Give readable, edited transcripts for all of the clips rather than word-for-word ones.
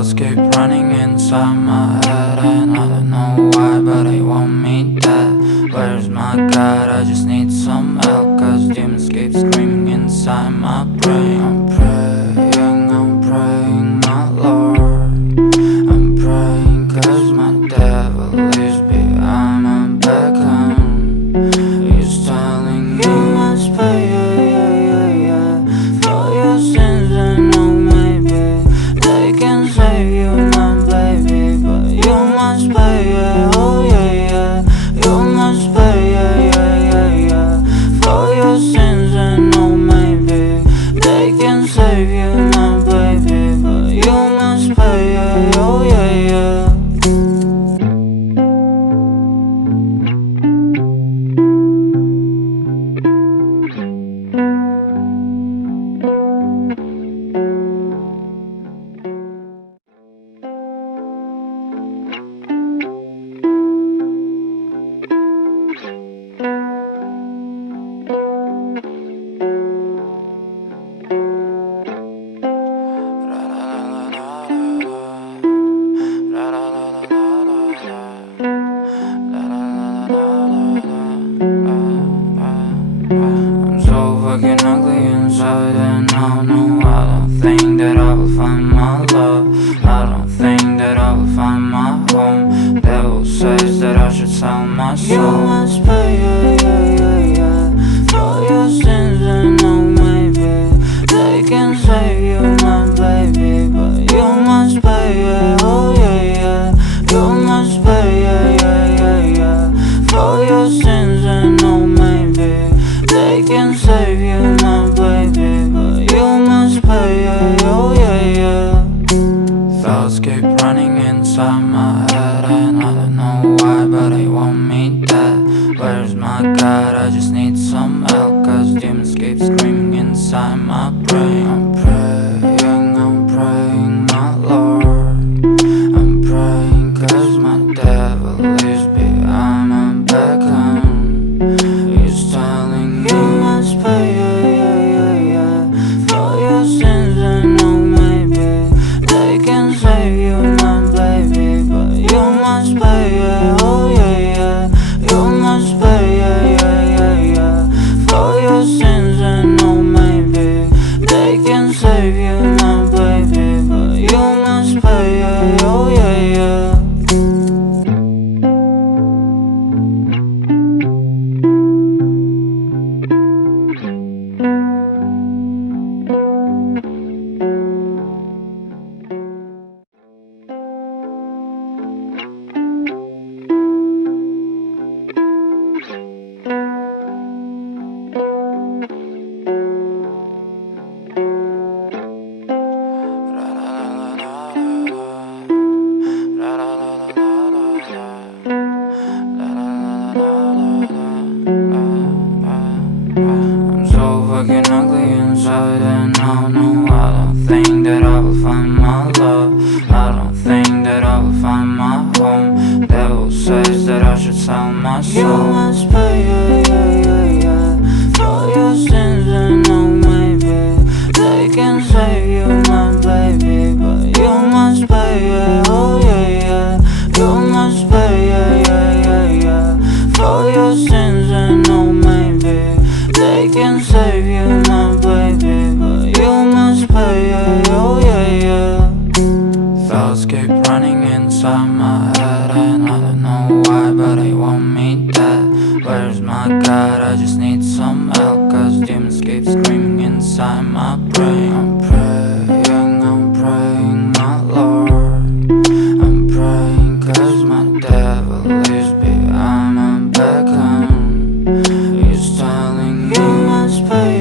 Thoughts keep running inside my head, and I don't know why, but they want me dead. Where's my God? I just need some help, cause demons keep screaming inside my brain. I'm praying, my Lord. I'm praying cause my devil is behind my back home. He's telling me you must pay, for your sins, and no, maybe they can save you, my baby, but you must pay, oh yeah, you must pay, for your sins, and no, maybe they can save you, my baby, but you must pay, oh yeah. I'm so fucking ugly inside, and I don't think that I will find my love. I don't think that I will find my home. Devil says that I should sell my soul. You must pay, for your sins, and no, maybe they can save you, my baby, but you must pay, oh yeah, you must pay, for your sins, and no, maybe they can save you, my baby, but you must pay, oh yeah. Thoughts keep running inside my head, and I don't know why, but they want me dead. Where's my God? I just need some help, cause demons keep screaming inside my brain. I'm praying, my Lord. I'm praying cause my devil is behind my back home. He's telling me you must pay, for your sins, and no, maybe they can save you, my baby, but you must pay, oh yeah, you must pay, for your sins, and no, maybe they can save you, my baby, but you must pay, oh yeah. I'm so fucking ugly inside, and I don't think that I will find my love. I don't think that I will find my home. Devil says that I should sell my soul. You must pay, for your sins, and no, maybe they can save you, my baby, but you must pay, oh yeah, you must pay, for your sins, and no, maybe they can save you, my baby, but you must pay, oh yeah. Thoughts keep running inside my head, and I don't know why, but they want me dead. Where's my God? I just need some help, cause demons keep screaming inside my brain. I'm praying, my Lord. I'm praying cause my devil is behind my back home. He's telling me you must pay,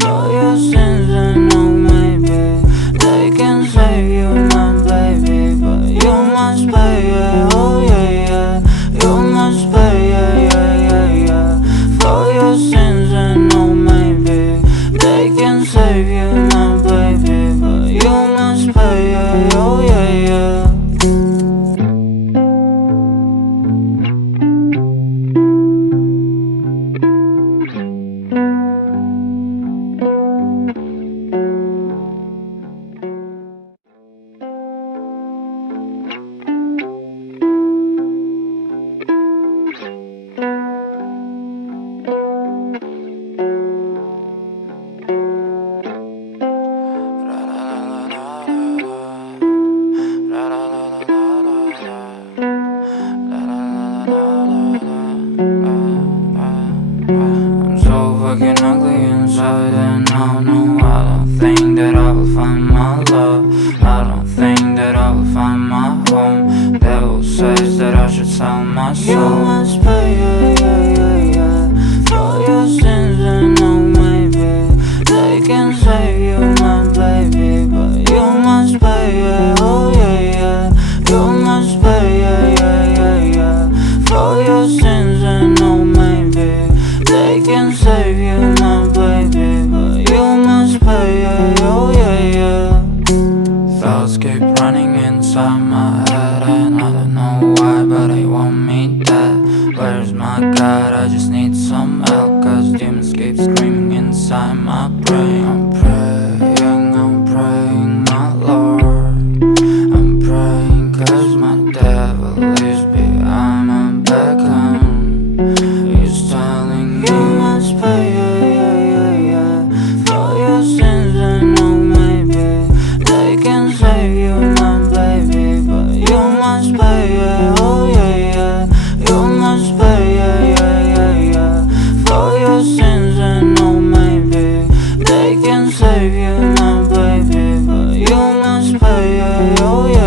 for your sins, and no, maybe they can save you, my baby, but you must pay, oh yeah, you must pay, think that I will find my home. Devil says that I should sell my soul. You must pay, for your sins, and oh maybe they can save you, my baby, but you must pay, oh yeah, you must pay, for your sins, and oh maybe they can save you, my baby, but you must pay, oh yeah. Thoughts keep running inside my head, and I don't know why, but they want me dead. Where's my God? I just need some help, cause demons keep screaming inside my brain. I'm praying, my Lord. I'm praying cause my devil is behind my back, and he's telling me you must pay, for your sins, and oh maybe they can save you, my baby, but you must pay, oh yeah, you must pay, for your sins, and oh maybe they can save you, my baby, but you must pay, oh yeah.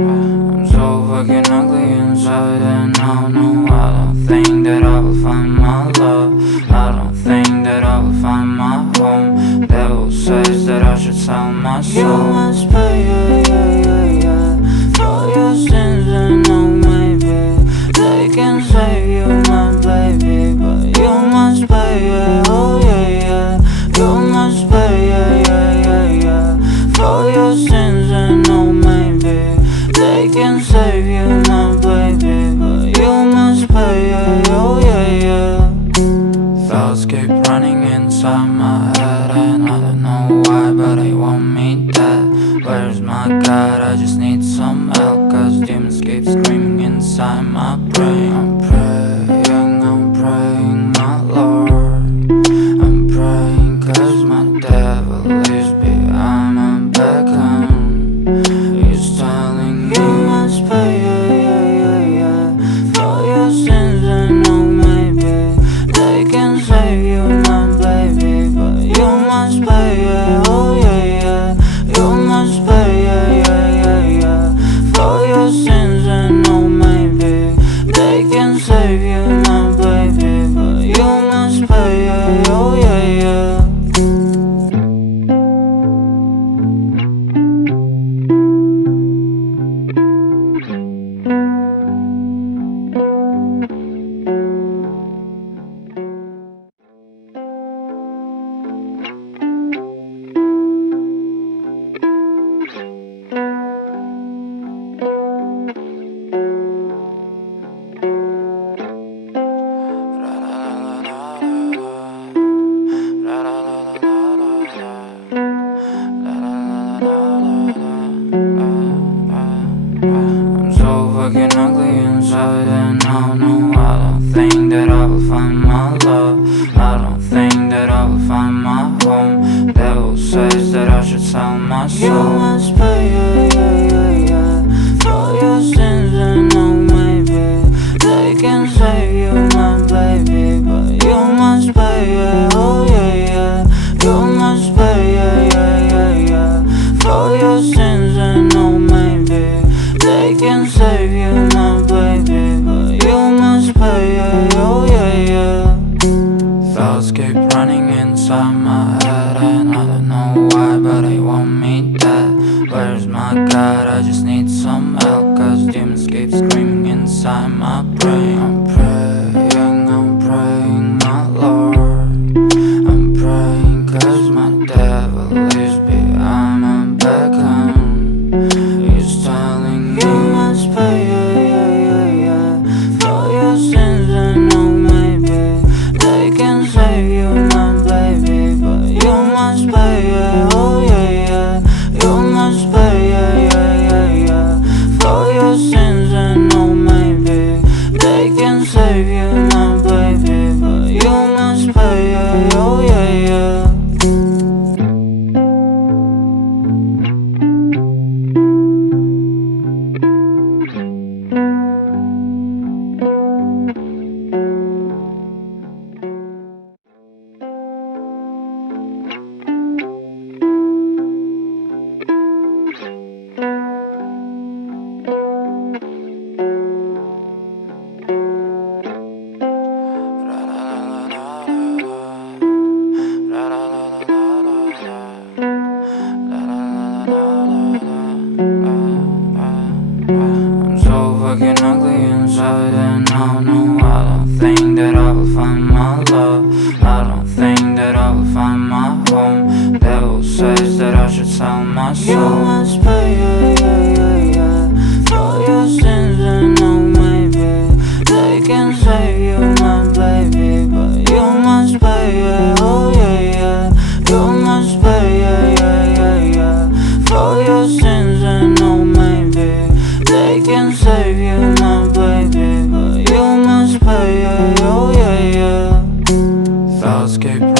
I'm so fucking ugly inside, and I don't think that I will find my love. I don't think that I will find my home. Devil says that I should sell my soul. You must pay, for your sins, and oh maybe they can save you, my baby, but you must pay, oh yeah, you must pay, for your sins, and oh maybe they can save you, my baby, but you must pay, oh yeah. Thoughts keep running inside my head, and I don't know why, but they want me dead. Where's my God? I just need some help, cause demons keep screaming inside my brain. I'm praying, my Lord. I'm praying cause my devil is behind my back, and he's telling me you must pay, for your sins, and oh maybe they can save you, my baby, but you must pay, oh yeah, you must pay, for your sins, and oh maybe they can save you, my baby, but you must pay, oh yeah. I'm so fucking ugly inside, and I don't think that I will find my love. I don't think that I will find my home. Devil says that I should sell my soul. You must pay, for your sins, and oh maybe they can save you, my baby, but you must pay, oh yeah, you must pay, for your sins, and oh maybe they can save you, my baby, but you must pay, oh yeah. Thoughts keep running inside my head, and I don't know why, but they want me dead. Where's my God? I just need some help, cause demons keep screaming inside my brain. I'm praying, my Lord. I'm praying cause my devil is behind my back, and he's telling me you must pay, for your sins, and oh maybe they can save you.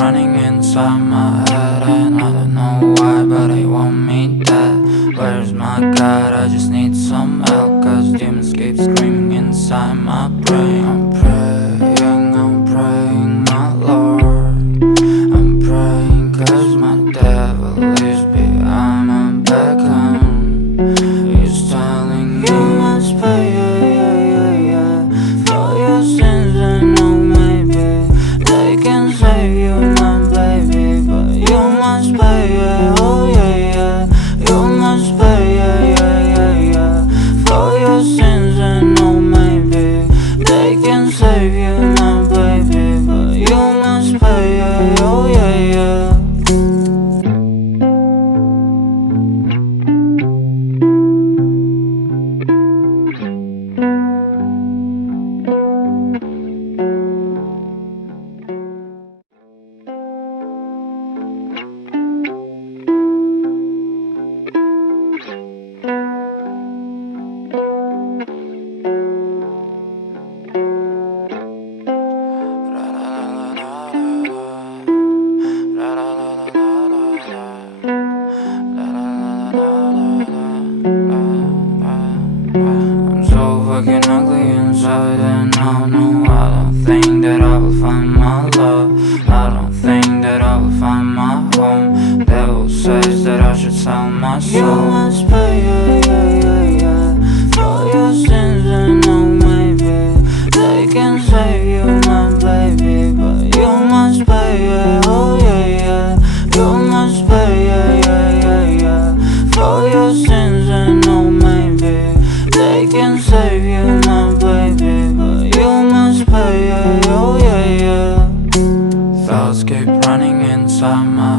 running inside my head, and I don't know why, but they want me dead. Where's my God? I just need some help, cause demons keep screaming inside my brain. I'm praying, my Lord. I'm praying cause my devil is behind my back home. He's telling you must pay, for your sins, and no maybe they can save you, my baby, but you must pay, oh yeah, you must pay, for your sins, and no maybe they can save you, my baby, but you must pay, oh yeah. I'm so fucking ugly inside, and I don't think that I will find my love. I don't think that I will find my home. Devil says that I should sell my soul. You must pay, for your sins, and no maybe they can save you, my baby, but you must pay, oh yeah, you must pay, for your sins, and no maybe they can save you, my baby, but you must pay, oh yeah. Thoughts keep running inside my